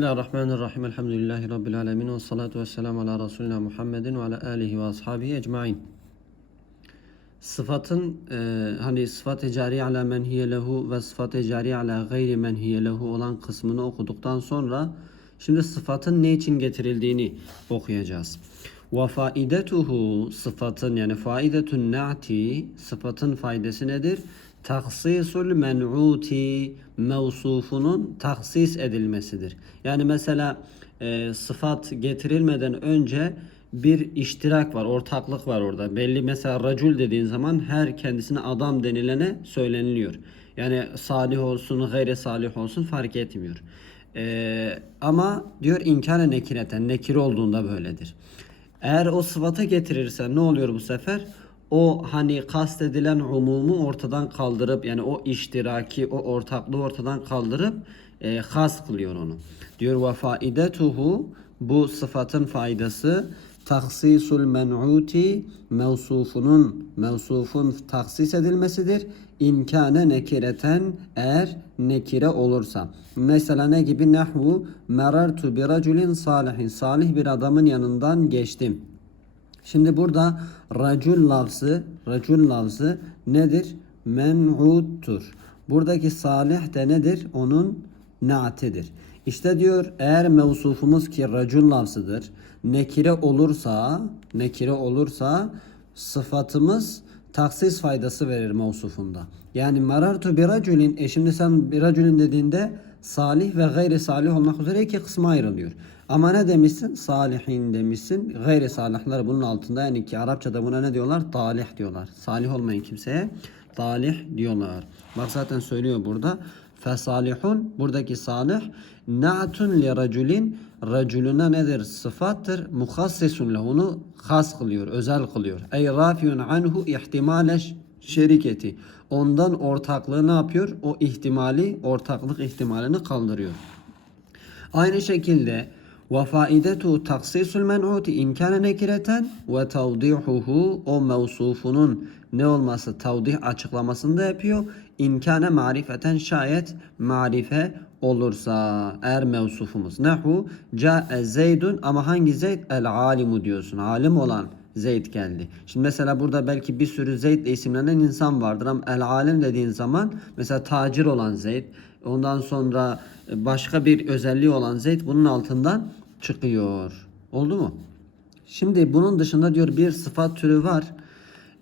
Bismillahirrahmanirrahim. Elhamdülillahi Rabbil alemin. Ve salatu ve selamu ala Resulina Muhammedin ve ala alihi ve ashabihi ecmain. Sıfatın e, hani sıfat-ı cari ala men hiye lehu ve sıfat-ı cari ala gayri men hiye lehu olan kısmını okuduktan sonra şimdi sıfatın ne için getirildiğini okuyacağız. Ve faidetuhu sıfatın yani faidetun na'ti sıfatın faydası nedir? Taksisul men'uti mevsufunun taksis edilmesidir. Yani mesela e, sıfat getirilmeden önce bir iştirak var, ortaklık var orada. Belli mesela racul dediğin zaman her kendisine adam denilene söyleniliyor. Yani salih olsun, gayri salih olsun fark etmiyor. E, ama diyor inkâre nekireten, nekir olduğunda böyledir. Eğer o sıfatı getirirsen ne oluyor bu sefer? O hani kastedilen umumu ortadan kaldırıp yani o iştiraki, o ortaklığı ortadan kaldırıp e, has kılıyor onu. Diyor ve faidetuhu bu sıfatın faydası taksisul men'uti mevsufunun mevsufun taksis edilmesidir. İmkane nekireten eğer nekire olursa. Mesela ne gibi? Nahvu merartu bi raculin salihin. Salih bir adamın yanından geçtim. Şimdi burada racul lafzı, racul lafzı nedir? Men'uttur. Buradaki salih de nedir? Onun naatidir. İşte diyor eğer mevsufumuz ki racul lafzıdır. Nekire olursa, nekire olursa sıfatımız taksis faydası verir mevsufunda. Yani marartu bir raculin, e şimdi sen bir raculin dediğinde salih ve gayri salih olmak üzere iki kısma ayrılıyor. Ama ne demişsin? Salihin demişsin. Gayri salihler bunun altında yani ki Arapçada buna ne diyorlar? Talih diyorlar. Salih olmayan kimseye talih diyorlar. Bak zaten söylüyor burada. Fesalihun buradaki salih na'tun li raculin raculuna nedir? Sıfattır. Muhassisun. Onu has kılıyor, özel kılıyor. Ey rafiun anhu ihtimale şeriketi. Ondan ortaklığı ne yapıyor? O ihtimali, ortaklık ihtimalini kaldırıyor. Aynı şekilde taksisul men'uti imkâne nekireten ve tavdihuhu o mevsufunun ne olması tavdih açıklamasını da yapıyor. İmkâne marifeten şayet marife olursa eğer mevsufumuz. Nehu ca'e zeydun ama hangi zeyd? El alimu diyorsun. Alim olan Zeyd geldi. Şimdi mesela burada belki bir sürü Zeyd isimlenen insan vardır ama el alim dediğin zaman mesela tacir olan Zeyd ondan sonra başka bir özelliği olan Zeyd bunun altından çıkıyor. Oldu mu? Şimdi bunun dışında diyor bir sıfat türü var.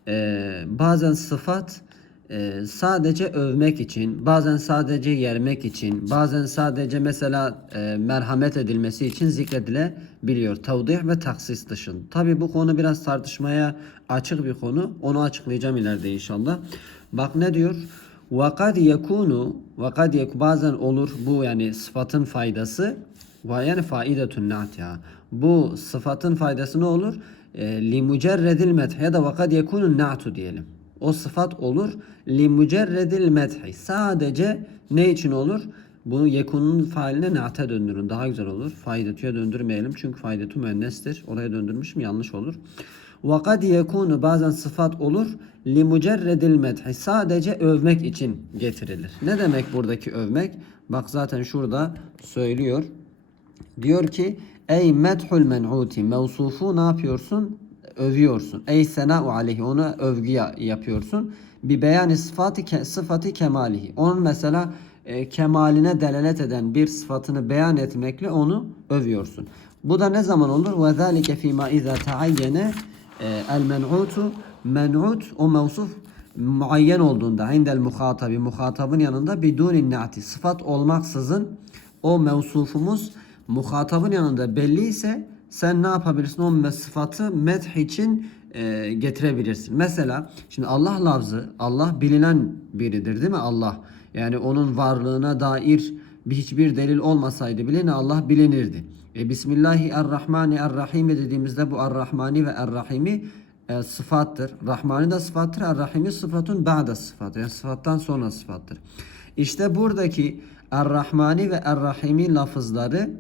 Ee, bazen sıfat e, sadece övmek için, bazen sadece yermek için, bazen sadece mesela e, merhamet edilmesi için zikredilebiliyor. Tavdih ve taksis dışın. Tabi bu konu biraz tartışmaya açık bir konu. Onu açıklayacağım ileride inşallah. Bak ne diyor? وَقَدْ يَكُونُ وَقَدْ يَكُونُ Bazen olur bu yani sıfatın faydası. Gayer faidetun na'tiha. Bu sıfatın faydası ne olur? E, li mücerredil meth ya da vakad yekunun na'tu diyelim. O sıfat olur. Li mücerredil methi. Sadece ne için olur? Bunu yekunun failine na'te döndürün. Daha güzel olur. Faydetü'ye döndürmeyelim. Çünkü faydetu müennestir. Oraya döndürmüşüm yanlış olur. Vakad yekunu bazen sıfat olur. Li mücerredil methi. Sadece övmek için getirilir. Ne demek buradaki övmek? Bak zaten şurada söylüyor. Diyor ki ey methul men'uti mevsufu ne yapıyorsun? Övüyorsun. Ey sena'u aleyhi onu övgü ya- yapıyorsun. Bir beyani sıfatı sıfatı kemalihi. Onun mesela e, kemaline delalet eden bir sıfatını beyan etmekle onu övüyorsun. Bu da ne zaman olur? Ve zalike fîmâ izâ teayyene e, el men'utu men'ut o mevsuf muayyen olduğunda indel muhatabi muhatabın yanında bidunin na'ti sıfat olmaksızın o mevsufumuz muhatabın yanında belli ise sen ne yapabilirsin? O sıfatı meth için e, getirebilirsin. Mesela şimdi Allah lafzı Allah bilinen biridir değil mi? Allah yani onun varlığına dair bir hiçbir delil olmasaydı bile ne Allah bilinirdi. E, Bismillahirrahmanirrahim dediğimizde bu Errahmani ve Errahimi e, sıfattır. Rahmani de sıfattır. Errahimi sıfatun ba'da sıfat. Yani sıfattan sonra sıfattır. İşte buradaki Errahmani ve Errahimi lafızları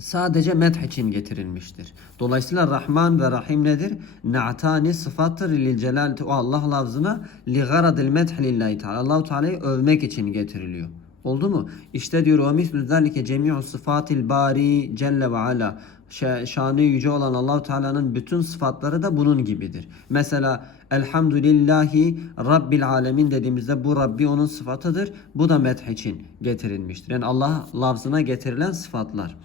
sadece medh için getirilmiştir. Dolayısıyla Rahman ve Rahim nedir? Na'tani sıfattır lil celaleti o Allah lafzına li garadil medh lillahi teala. Allahu Teala'yı övmek için getiriliyor. Oldu mu? İşte diyor ve mislu zalike cemi'u sıfatil bari celle ve ala. Şa- Şanı yüce olan Allahu Teala'nın bütün sıfatları da bunun gibidir. Mesela elhamdülillahi rabbil alemin dediğimizde bu Rabbi onun sıfatıdır. Bu da meth için getirilmiştir. Yani Allah lafzına getirilen sıfatlar.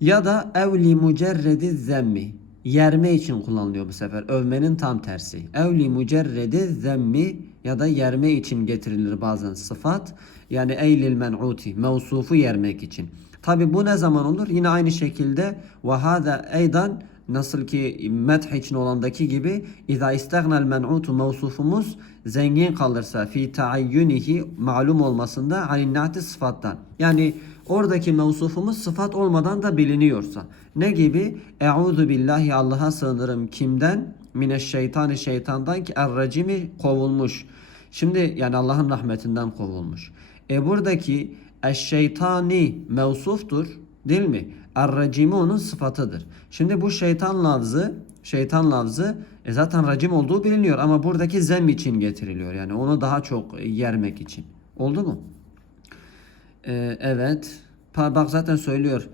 Ya da evli mücerredi zemmi. Yerme için kullanılıyor bu sefer. Övmenin tam tersi. Evli mücerredi zemmi ya da yerme için getirilir bazen sıfat. Yani eylil men'uti. Mevsufu yermek için. Tabi bu ne zaman olur? Yine aynı şekilde ve hâzâ eydan nasıl ki meth için olandaki gibi İza istagnal men'utu mevsufumuz zengin kalırsa fi taayyunihi malum olmasında anin nati sıfattan. Yani oradaki mevsufumuz sıfat olmadan da biliniyorsa. Ne gibi? Euzu billahi Allah'a sığınırım kimden? Mineşşeytani şeytandan ki erracimi kovulmuş. Şimdi yani Allah'ın rahmetinden kovulmuş. E buradaki eşşeytani mevsuftur değil mi? Er-racimi onun sıfatıdır. Şimdi bu şeytan lafzı şeytan lafzı e zaten racim olduğu biliniyor ama buradaki zem için getiriliyor. Yani onu daha çok yermek için. Oldu mu? Ee, evet. Bak zaten söylüyor.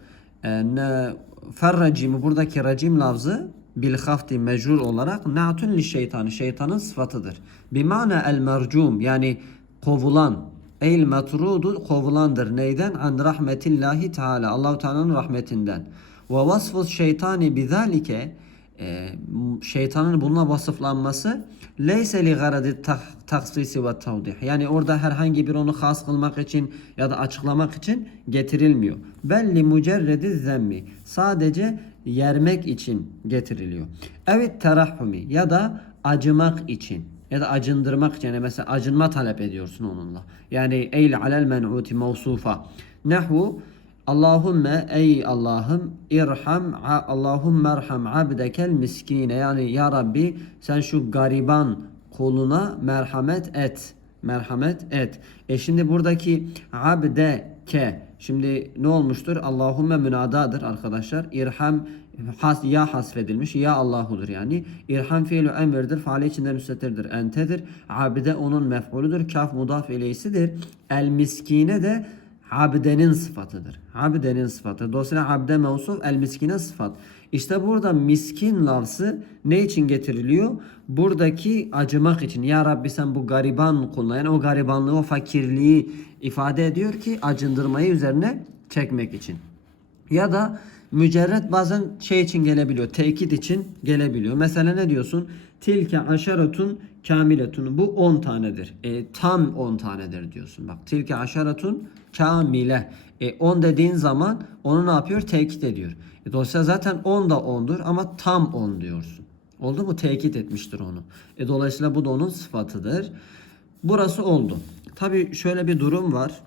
Ne ferracimi buradaki racim lafzı bil hafti mecrur olarak na'tun li şeytanı şeytanın sıfatıdır. Bi mana el mercum yani kovulan el matrudu kovulandır. Neyden? An rahmetillahi teala. Allahu Teala'nın rahmetinden. Ve vasfı şeytani bizalike e, şeytanın bununla vasıflanması leyse li garadi tak- taksisi ve tavdih. Yani orada herhangi bir onu has kılmak için ya da açıklamak için getirilmiyor. Belli mücerredi zemmi. Sadece yermek için getiriliyor. Evet terahhumi ya da acımak için ya da acındırmak yani mesela acınma talep ediyorsun onunla. Yani eyle alel men'uti mevsufa. Nahvu Allahümme ey Allah'ım irham Allahümme erham abdekel miskine yani ya Rabbi sen şu gariban kuluna merhamet et. Merhamet et. E şimdi buradaki abde ke şimdi ne olmuştur? Allahümme münadadır arkadaşlar. İrham has, ya hasfedilmiş ya Allahudur yani. İrham fiilü emirdir. Faali içinde müstetirdir. Entedir. Abde onun mef'uludur. Kaf mudaf ileysidir. El miskine de abdenin sıfatıdır. Abdenin sıfatı. Dolayısıyla abde mevsuf el miskine sıfat. İşte burada miskin lafzı ne için getiriliyor? Buradaki acımak için. Ya Rabbi sen bu gariban kuluna yani o garibanlığı o fakirliği ifade ediyor ki acındırmayı üzerine çekmek için. Ya da mücerret bazen şey için gelebiliyor. Tekit için gelebiliyor. Mesela ne diyorsun? Tilke aşaratun kamiletun. Bu 10 tanedir. E, tam 10 tanedir diyorsun. Bak tilke aşaratun kamile. E, 10 dediğin zaman onu ne yapıyor? Tekit ediyor. E, dolayısıyla zaten 10 da 10'dur ama tam 10 diyorsun. Oldu mu? Tekit etmiştir onu. E, dolayısıyla bu da onun sıfatıdır. Burası oldu. Tabi şöyle bir durum var.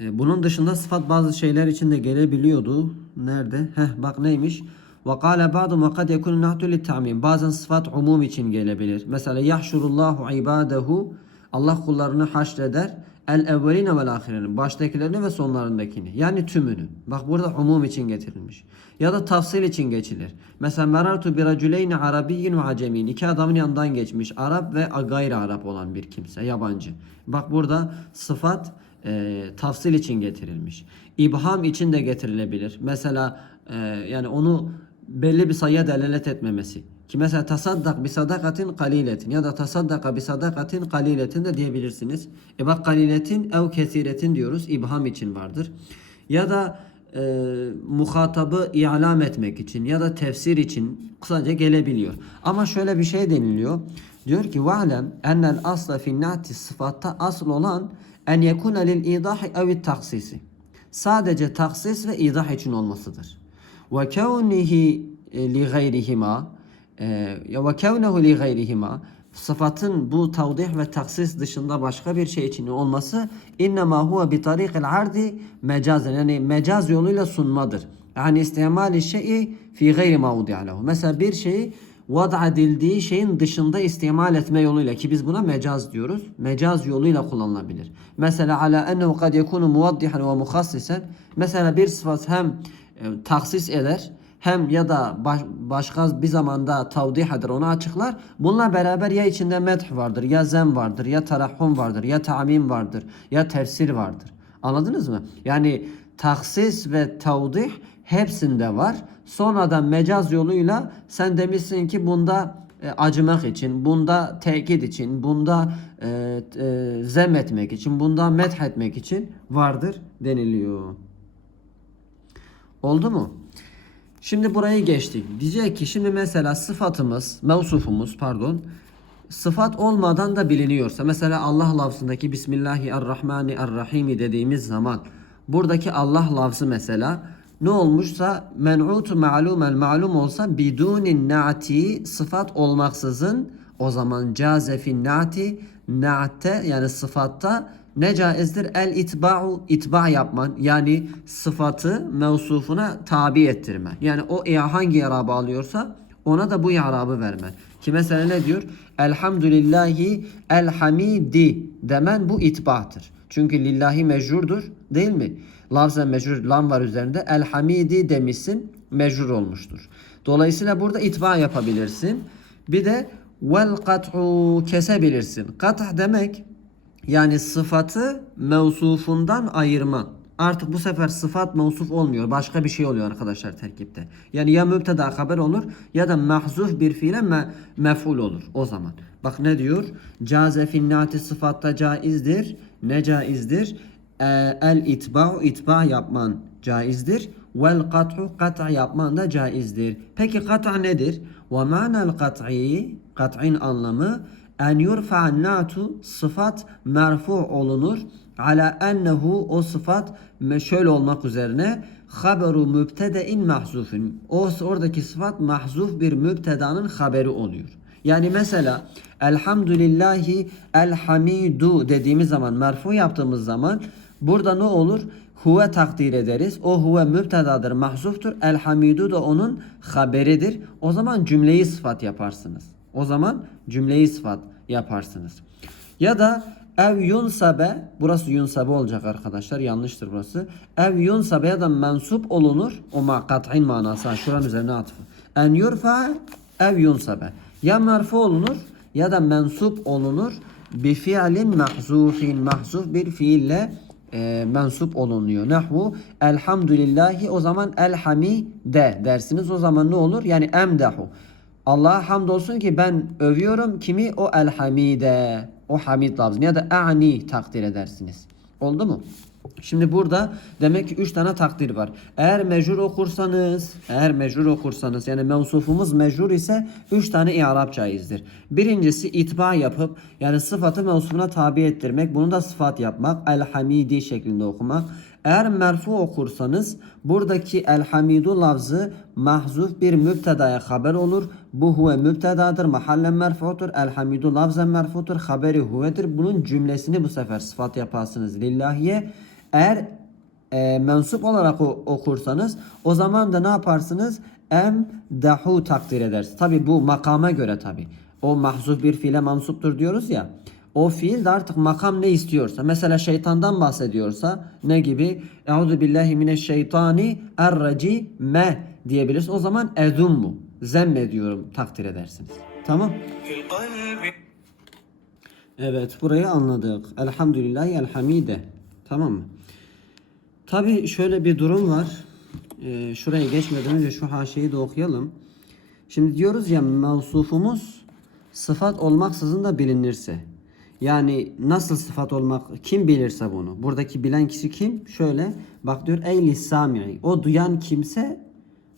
E, bunun dışında sıfat bazı şeyler için de gelebiliyordu. Nerede? Heh bak neymiş? Ba'du ve kad yekunu nahtu litta'mim. Bazen sıfat umum için gelebilir. Mesela yahşurullahu ibadehu. Allah kullarını haşreder. El evveline vel ahirenin. Baştakilerini ve sonlarındakini. Yani tümünü. Bak burada umum için getirilmiş. Ya da tafsil için geçilir. Mesela merartu bir raculeyni arabiyyin ve acemin. İki adamın yanından geçmiş. Arap ve gayri Arap olan bir kimse. Yabancı. Bak burada sıfat e, tafsil için getirilmiş. İbham için de getirilebilir. Mesela e, yani onu belli bir sayıya delalet etmemesi. Ki mesela tasaddak bi sadakatin kaliletin ya da tasaddaka bi sadakatin kaliletin de diyebilirsiniz. E bak kaliletin ev kesiretin diyoruz. İbham için vardır. Ya da e, muhatabı ilam etmek için ya da tefsir için kısaca gelebiliyor. Ama şöyle bir şey deniliyor. Diyor ki va'lem ennel asla fi nati sıfatta asıl olan en yekuna lil idahi ev taksisi. Sadece taksis ve idah için olmasıdır. Ve kevnihi li gayrihima ve kevnehu li gayrihima sıfatın bu tavdih ve taksis dışında başka bir şey için olması innema huve bi tariqil ardi mecazen yani mecaz yoluyla sunmadır. Yani istimali şeyi fi gayri mavdi'a lehu. Mesela bir şeyi vada edildiği şeyin dışında istimal etme yoluyla ki biz buna mecaz diyoruz. Mecaz yoluyla kullanılabilir. Mesela ala ennehu kad yekunu muvaddihan ve muhassisen. Mesela bir sıfat hem e, taksis eder hem ya da baş, başka bir zamanda tavdihadır onu açıklar. Bununla beraber ya içinde medh vardır, ya zem vardır, ya terahhum vardır, ya ta'mim vardır, ya tefsir vardır. Anladınız mı? Yani taksis ve tavdih hepsinde var. Sonradan mecaz yoluyla sen demişsin ki bunda e, acımak için, bunda tekit için, bunda e, e, zem etmek için, bunda medh etmek için vardır deniliyor. Oldu mu? Şimdi burayı geçtik. Diyecek ki şimdi mesela sıfatımız, mevsufumuz pardon, sıfat olmadan da biliniyorsa mesela Allah lafzındaki Bismillahirrahmanirrahim dediğimiz zaman buradaki Allah lafzı mesela ne olmuşsa men'utu ma'lumel ma'lum olsa bidunin na'ti sıfat olmaksızın o zaman cazefin na'ti na'te yani sıfatta ne caizdir? El itba'u itba yapman yani sıfatı mevsufuna tabi ettirme. Yani o hangi yarabı alıyorsa ona da bu yarabı verme. Ki mesela ne diyor? Elhamdülillahi elhamidi demen bu itbahtır. Çünkü lillahi mecrurdur değil mi? Lafzen mecrur lam var üzerinde. Elhamidi demişsin mecrur olmuştur. Dolayısıyla burada itba yapabilirsin. Bir de vel kat'u kesebilirsin. Kat' demek yani sıfatı mevsufundan ayırma. Artık bu sefer sıfat mevsuf olmuyor. Başka bir şey oluyor arkadaşlar terkipte. Yani ya mübteda haber olur ya da mahzuf bir fiile me, mef'ul olur o zaman. Bak ne diyor? Caze finnati sıfatta caizdir. Ne caizdir? Ee, el itba'u itba yapman caizdir. Vel kat'u kat'a yapman da caizdir. Peki kat'a nedir? Ve manel kat'i kat'in anlamı en yurfa natu sıfat merfu olunur ala ennehu o sıfat şöyle olmak üzerine haberu mübtedein mahzufun o oradaki sıfat mahzuf bir mübtedanın haberi oluyor. Yani mesela elhamdülillahi elhamidu dediğimiz zaman merfu yaptığımız zaman burada ne olur? Huve takdir ederiz. O huve mübtedadır, mahzuftur. Elhamidu da onun haberidir. O zaman cümleyi sıfat yaparsınız. O zaman cümleyi sıfat yaparsınız. Ya da ev yunsabe burası yunsabe olacak arkadaşlar yanlıştır burası. Ev yunsabe ya da mensup olunur. O ma kat'in manası. Şuranın üzerine atıfı. En yurfa ev yunsabe. Ya merfu olunur ya da mensup olunur. Bi fiilin mahzufin. Mahzuf bir fiille e, mensup olunuyor. Nahvu elhamdülillahi o zaman elhamide dersiniz. O zaman ne olur? Yani emdahu. Allah'a hamdolsun ki ben övüyorum kimi o elhamide o hamid lafzını ya da a'ni takdir edersiniz. Oldu mu? Şimdi burada demek ki 3 tane takdir var. Eğer mecrur okursanız, eğer mecrur okursanız yani mevsufumuz mecrur ise 3 tane i'rab caizdir. Birincisi itba yapıp yani sıfatı mevsufuna tabi ettirmek. Bunu da sıfat yapmak. El-hamidi şeklinde okumak. Eğer merfu okursanız buradaki elhamidu lafzı mahzuf bir mübtedaya haber olur. Bu huve mübtedadır. Mahallen merfutur. Elhamidu lafzen merfutur. Haberi huvedir. Bunun cümlesini bu sefer sıfat yaparsınız. Lillahiye. Eğer e, mensup olarak o- okursanız o zaman da ne yaparsınız? Em dahu takdir edersiniz. Tabi bu makama göre tabi. O mahzuf bir fiile mansuptur diyoruz ya o fiil de artık makam ne istiyorsa mesela şeytandan bahsediyorsa ne gibi Euzu billahi mineşşeytani erraci me diyebilirsin. O zaman edummu zemmediyorum takdir edersiniz. Tamam. Evet burayı anladık. Elhamdülillahi elhamide. Tamam mı? Tabi şöyle bir durum var. Ee, şuraya geçmeden önce şu haşeyi de okuyalım. Şimdi diyoruz ya mevsufumuz sıfat olmaksızın da bilinirse. Yani nasıl sıfat olmak kim bilirse bunu. Buradaki bilen kişi kim? Şöyle bak diyor ey lissami. O duyan kimse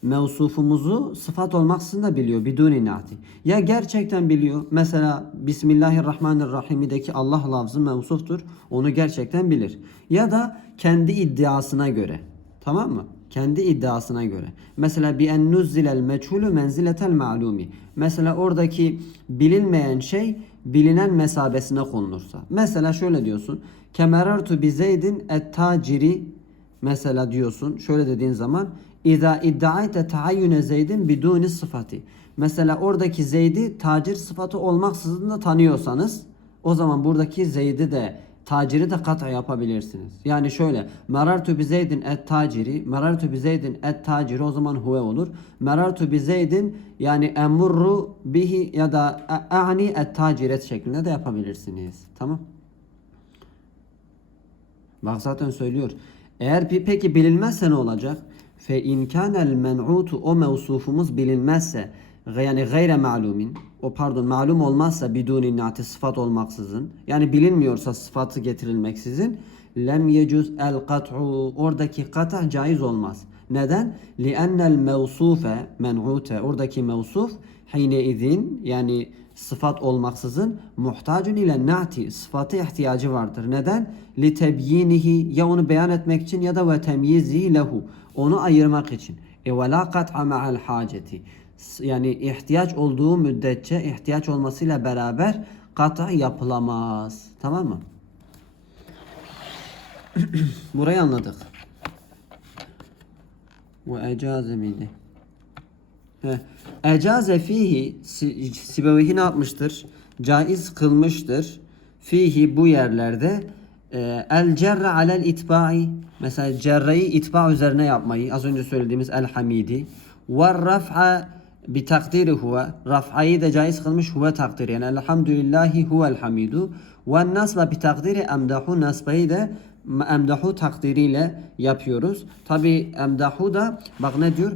mevsufumuzu sıfat olmaksızın da biliyor. Biduni nati. Ya gerçekten biliyor. Mesela Bismillahirrahmanirrahim'deki Allah lafzı mevsuftur. Onu gerçekten bilir. Ya da kendi iddiasına göre. Tamam mı? Kendi iddiasına göre. Mesela bi en nuzzilel meçhulü menziletel ma'lumi. Mesela oradaki bilinmeyen şey bilinen mesabesine konulursa. Mesela şöyle diyorsun. Kemerartu bi zeydin et taciri Mesela diyorsun şöyle dediğin zaman İza iddiayte taayyüne zeydin biduni sıfatı. Mesela oradaki zeydi tacir sıfatı olmaksızın da tanıyorsanız o zaman buradaki zeydi de taciri de kat'a yapabilirsiniz. Yani şöyle merartu bi zeydin et taciri merartu bi zeydin et taciri o zaman huve olur. Merartu bi zeydin yani emurru bihi ya da a'ni et taciret şeklinde de yapabilirsiniz. Tamam. Bak zaten söylüyor. Eğer pi- peki bilinmezse ne olacak? Fe in kanel men'utu o mevsufumuz bilinmezse yani gayre ma'lumin o pardon malum olmazsa biduni nati sıfat olmaksızın yani bilinmiyorsa sıfatı getirilmeksizin lem yecuz el kat'u oradaki kata caiz olmaz. Neden? Li'ennel mevsufe men'ute oradaki mevsuf hine izin yani sıfat olmaksızın muhtacun ile na'ti sıfatı ihtiyacı vardır. Neden? Li tebyinihi ya onu beyan etmek için ya da ve temyizi lehu onu ayırmak için. E ve la kat'a ma'al haceti yani ihtiyaç olduğu müddetçe ihtiyaç olmasıyla beraber kata yapılamaz. Tamam mı? Burayı anladık. Ve ecaze miydi? Ecaze fihi Si- Sibevihi ne yapmıştır? Caiz kılmıştır. Fihi bu yerlerde e, el cerre alel itba'i mesela cerreyi itba üzerine yapmayı az önce söylediğimiz el hamidi ve raf'a bi takdiri huve raf'ayı da caiz kılmış huve takdiri yani elhamdülillahi huvel hamidu ve nasba bi takdiri emdahu nasbayı da emdahu takdiriyle yapıyoruz. Tabi emdahu da bak ne diyor?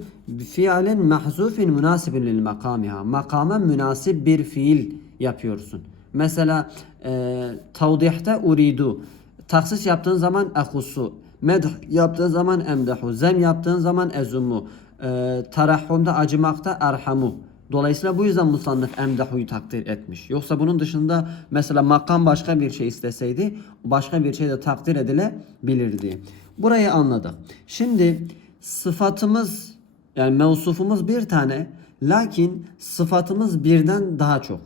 Fiilin mahzufin münasibin lil makamiha. Makama münasip bir fiil yapıyorsun. Mesela e, tavdihte uridu. Taksis yaptığın zaman akusu. Medh yaptığın zaman emdahu. Zem yaptığın zaman ezumu. E, tarahhumda acımakta erhamu. Dolayısıyla bu yüzden musannif emdahuyu takdir etmiş. Yoksa bunun dışında mesela makam başka bir şey isteseydi başka bir şey de takdir edilebilirdi. Burayı anladık. Şimdi sıfatımız yani mevsufumuz bir tane lakin sıfatımız birden daha çok.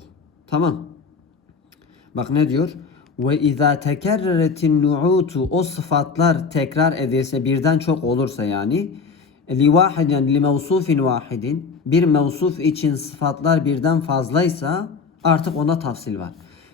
Tamam. Bak ne diyor? Ve izâ tekerreretin nu'utu o sıfatlar tekrar edilse birden çok olursa yani li vahiden li mevsufin vahidin bir mevsuf için sıfatlar birden fazlaysa artık ona tafsil var.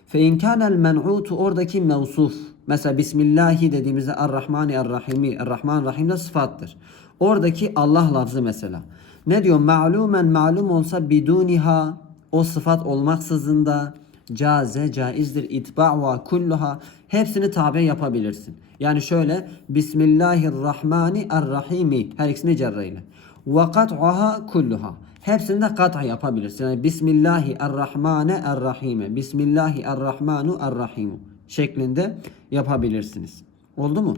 Fe in kanel men'utu oradaki mevsuf mesela Bismillahi dediğimizde Er-Rahmani Er-Rahimi Er-Rahman Rahim de sıfattır. Oradaki Allah lafzı mesela. Ne diyor? Ma'lumen ma'lum olsa biduniha o sıfat olmaksızın da caze caizdir itba ve kulluha hepsini tabi yapabilirsin. Yani şöyle Bismillahirrahmanirrahimi her ikisini cerreyle. Ve kat'uha kulluha. Hepsini de kat'a yapabilirsin. Yani Bismillahirrahmanirrahime. Bismillahirrahmanuirrahimu şeklinde yapabilirsiniz. Oldu mu?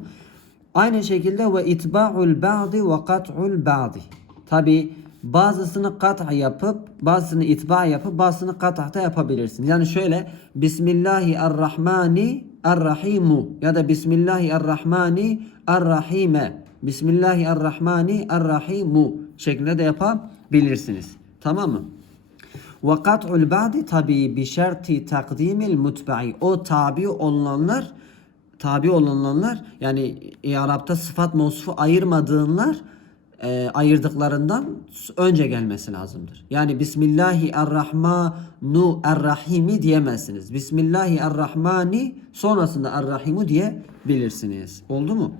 Aynı şekilde ve itba'ul ba'di ve kat'ul ba'di. Tabi bazısını kat'a yapıp bazısını itba yapıp bazısını kat'ta yapabilirsin. Yani şöyle Bismillahirrahmani Errahimu ya da Bismillahirrahmani Errahime Bismillahirrahmani Errahimu şeklinde de yapabilirsiniz. Tamam mı? Ve kat'ul ba'di tabi bi şerti takdimil mutba'i. O tabi olanlar tabi olanlar yani Arap'ta sıfat mevsufu ayırmadığınlar e, ayırdıklarından önce gelmesi lazımdır. Yani Bismillahirrahmanu Errahimi diyemezsiniz. Bismillahirrahmani sonrasında Errahimu diyebilirsiniz. Oldu mu?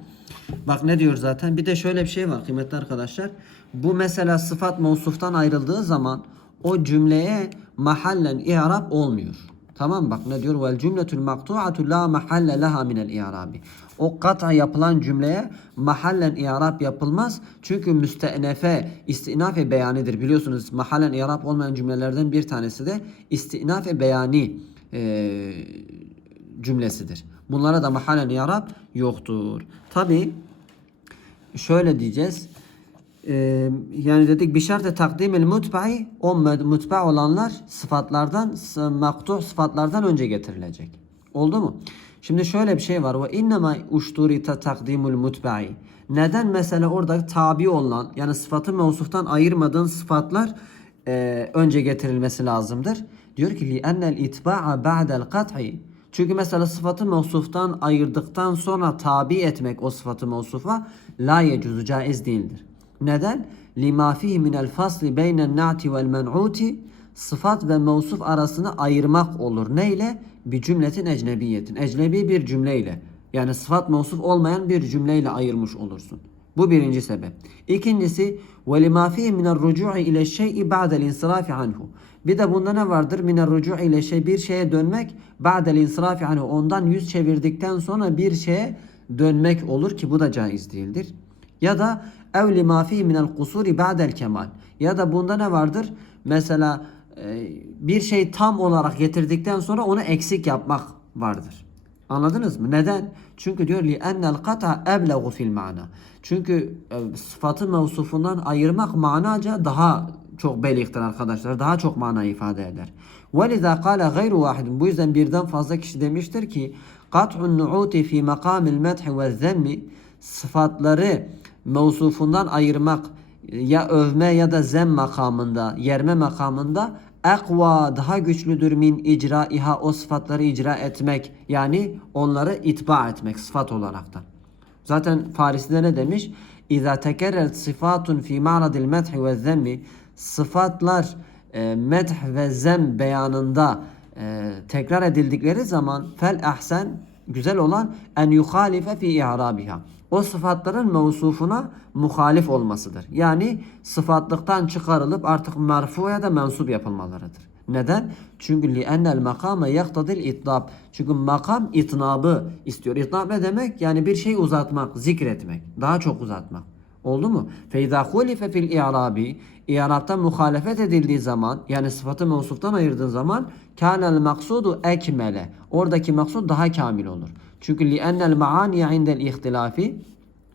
Bak ne diyor zaten. Bir de şöyle bir şey var kıymetli arkadaşlar. Bu mesela sıfat mevsuftan ayrıldığı zaman o cümleye mahallen i'rab olmuyor. Tamam bak ne diyor? Vel cümletül maktu'atu la mahalle leha minel i'rabi. O kat'a yapılan cümleye mahallen i'rab yapılmaz. Çünkü müstenefe, istinafe beyanidir. Biliyorsunuz mahallen i'rab olmayan cümlelerden bir tanesi de istinafe beyani e, cümlesidir. Bunlara da mahallen i'rab yoktur. Tabi şöyle diyeceğiz. Yani dedik bir şart takdimil mutba'i o mutba olanlar sıfatlardan maktu sıfatlardan önce getirilecek. Oldu mu? Şimdi şöyle bir şey var. Ve innema uşturita takdimul mutba'i. Neden mesela orada tabi olan yani sıfatı mevsuftan ayırmadığın sıfatlar e, önce getirilmesi lazımdır. Diyor ki li ennel itba'a ba'del kat'i. Çünkü mesela sıfatı mevsuftan ayırdıktan sonra tabi etmek o sıfatı mevsufa la yecuzu caiz değildir. Neden? Lima fihi minel fasli beynen na'ti vel men'uti sıfat ve mevsuf arasını ayırmak olur. Neyle? Bir cümletin ecnebiyetin. Ecnebi bir cümleyle. Yani sıfat mevsuf olmayan bir cümleyle ayırmış olursun. Bu birinci sebep. İkincisi وَلِمَا فِيهِ مِنَ الرُّجُوعِ اِلَى الشَّيْءِ بَعْدَ الْاِنْصِرَافِ عَنْهُ Bir de bunda ne vardır? مِنَ الرُّجُوعِ ile şey bir şeye dönmek بَعْدَ الْاِنْصِرَافِ عَنْهُ Ondan yüz çevirdikten sonra bir şeye dönmek olur ki bu da caiz değildir. Ya da اَوْ لِمَا فِيهِ مِنَ الْقُصُورِ بَعْدَ الْكَمَالِ Ya da bunda ne vardır? Mesela e, bir şey tam olarak getirdikten sonra onu eksik yapmak vardır. Anladınız mı? Neden? Çünkü diyor li ennel kata ebleğu fil mana. Çünkü e, sıfatı mevsufundan ayırmak manaca daha çok beliktir arkadaşlar. Daha çok mana ifade eder. وَلِذَا قَالَ غَيْرُ وَاحِدٍ Bu yüzden birden fazla kişi demiştir ki قَطْعُ النُّعُوتِ فِي مَقَامِ الْمَدْحِ وَالذَّمِّ Sıfatları mevsufundan ayırmak ya övme ya da zem makamında, yerme makamında ekva daha güçlüdür min icraiha o sıfatları icra etmek yani onları itba etmek sıfat olaraktan. Zaten Farisi'de ne demiş? İza tekerret sıfatun fi ma'radil medhi ve zemmi sıfatlar e, medh ve zem beyanında e, tekrar edildikleri zaman fel ahsen güzel olan en yuhalife fi i'rabiha. O sıfatların mevsufuna muhalif olmasıdır. Yani sıfatlıktan çıkarılıp artık merfu ya da mensup yapılmalarıdır. Neden? Çünkü li ennel makame yaktadil itnab. Çünkü makam itnabı istiyor. İtnab ne demek? Yani bir şey uzatmak, zikretmek. Daha çok uzatmak. Oldu mu? Feyza hulife fil i'rabi i'rabta muhalefet edildiği zaman yani sıfatı mevsuftan ayırdığın zaman kânel maksudu ekmele. Oradaki maksud daha kamil olur. Çünkü li ennel maaniye indel ihtilafi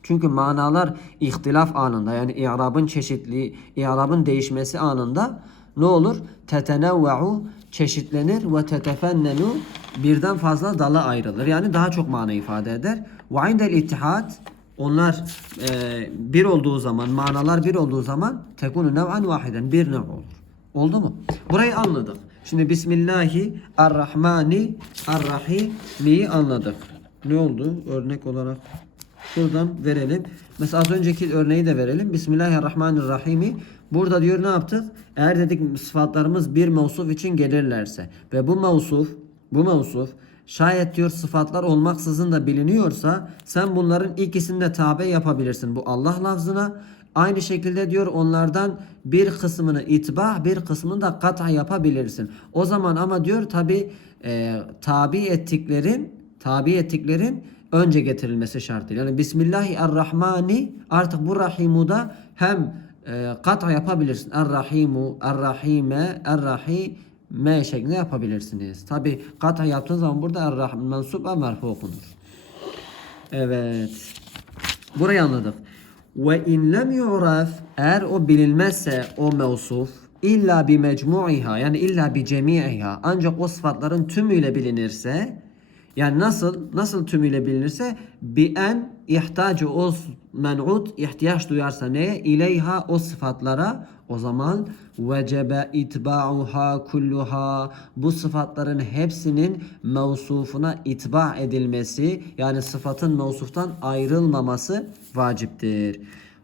çünkü manalar ihtilaf anında yani i'rabın çeşitliği, i'rabın değişmesi anında ne olur? Tetenevve'u çeşitlenir ve tetefennenu birden fazla dala ayrılır. Yani daha çok mana ifade eder. Ve indel ittihad onlar e, bir olduğu zaman, manalar bir olduğu zaman tekunu nev'an vahiden bir nev olur. Oldu mu? Burayı anladık. Şimdi Bismillahi Ar-Rahmani Ar-Rahim'i anladık. Ne oldu? Örnek olarak şuradan verelim. Mesela az önceki örneği de verelim. Bismillahirrahmanirrahim'i burada diyor ne yaptık? Eğer dedik sıfatlarımız bir mevsuf için gelirlerse ve bu mevsuf bu mevsuf şayet diyor sıfatlar olmaksızın da biliniyorsa sen bunların ikisini de tabi yapabilirsin bu Allah lafzına. Aynı şekilde diyor onlardan bir kısmını itbah bir kısmını da kat'a yapabilirsin. O zaman ama diyor tabi e, tabi ettiklerin tabi ettiklerin önce getirilmesi şartıyla. Yani Bismillahirrahmani artık bu rahimu da hem e, kat'a yapabilirsin. Er-Rahimu, Er-Rahime, Er-Rahime şeklinde yapabilirsiniz. Tabi kat'a yaptığın zaman burada Er-Rahim mensup ve merfu okunur. Evet. Burayı anladık. Ve in lem yu'raf eğer o bilinmezse o mevsuf illa bi mecmu'iha yani illa bi cemi'iha ancak o sıfatların tümüyle bilinirse yani nasıl nasıl tümüyle bilinirse bi en ihtacı o men'ut ihtiyaç duyarsa neye ileyha o sıfatlara o zaman vecebe itba'uha kulluha bu sıfatların hepsinin mevsufuna itba edilmesi yani sıfatın mevsuftan ayrılmaması vaciptir.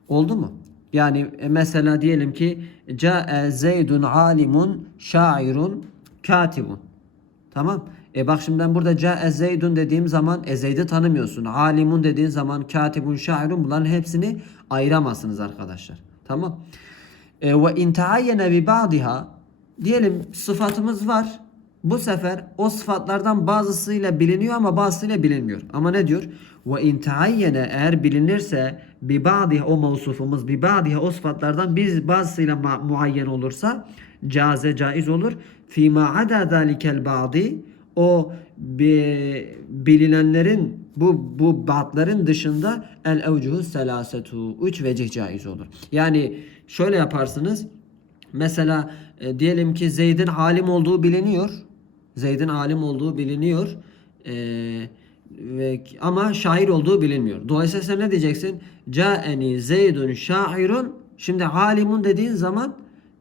Oldu mu? Yani e, mesela diyelim ki Ca'e zeydun alimun şairun katibun. Tamam. E bak şimdi ben burada Ca'e zeydun dediğim zaman e Zeyd'i tanımıyorsun. Alimun dediğin zaman katibun şairun bunların hepsini ayıramazsınız arkadaşlar. Tamam. E, ve in taayyene bi ba'diha diyelim sıfatımız var. Bu sefer o sıfatlardan bazısıyla biliniyor ama bazısıyla bilinmiyor. Ama ne diyor? Ve in taayyene eğer bilinirse bi ba'diha o mevsufumuz bi ba'diha o sıfatlardan biz bazısıyla muayyen olursa caze caiz olur. Fi ma ada zalikel ba'di o bi- bilinenlerin bu bu batların dışında el evcuhu selasetu üç vecih caiz olur. Yani şöyle yaparsınız. Mesela e, diyelim ki Zeyd'in alim olduğu biliniyor. Zeyd'in alim olduğu biliniyor. E, ve ama şair olduğu bilinmiyor. Dolayısıyla sen ne diyeceksin? Ca'eni Zeydun şairun. Şimdi alimun dediğin zaman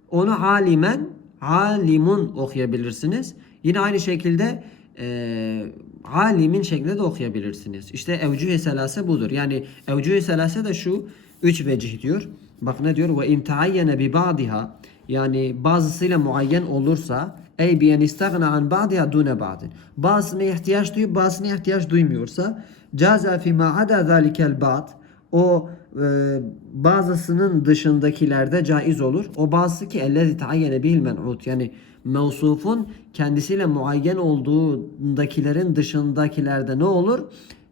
onu alimen alimun okuyabilirsiniz. Yine aynı şekilde e, alimin şeklinde de okuyabilirsiniz. İşte evcüh-i selase budur. Yani evcüh-i selase de şu üç vecih diyor. Bak ne diyor? Ve in taayyene bi ba'diha yani bazısıyla muayyen olursa ey bi en istagna an ba'diha dune ba'din. Bazısına ihtiyaç duyup bazısına ihtiyaç duymuyorsa caza fi ma ada zalikel ba'd o e, bazısının dışındakilerde caiz olur. O bazısı ki ellezi taayyene bihil men'ut yani mevsufun kendisiyle muayyen olduğundakilerin dışındakilerde ne olur?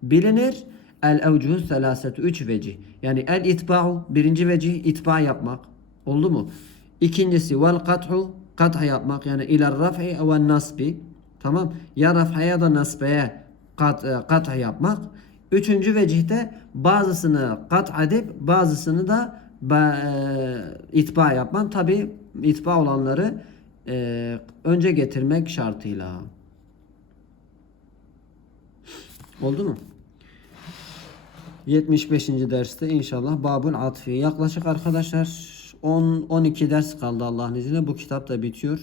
Bilinir. El evcuhu selasetu üç vecih. Yani el itba'u birinci vecih itba yapmak. Oldu mu? İkincisi vel kat'u kat'a yapmak yani ila raf'i ve nasbi. Tamam. Ya raf'a ya da nasbeye kat, e, kat'a yapmak. Üçüncü vecihte bazısını kat edip bazısını da e, itba yapman. Tabi itba olanları e, önce getirmek şartıyla. Oldu mu? 75. derste inşallah Babul Atfi. Yaklaşık arkadaşlar 10-12 ders kaldı Allah'ın izniyle. Bu kitap da bitiyor.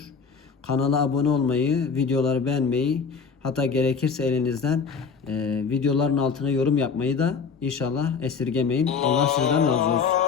Kanala abone olmayı, videoları beğenmeyi, hatta gerekirse elinizden e, videoların altına yorum yapmayı da inşallah esirgemeyin. Allah sizden razı olsun.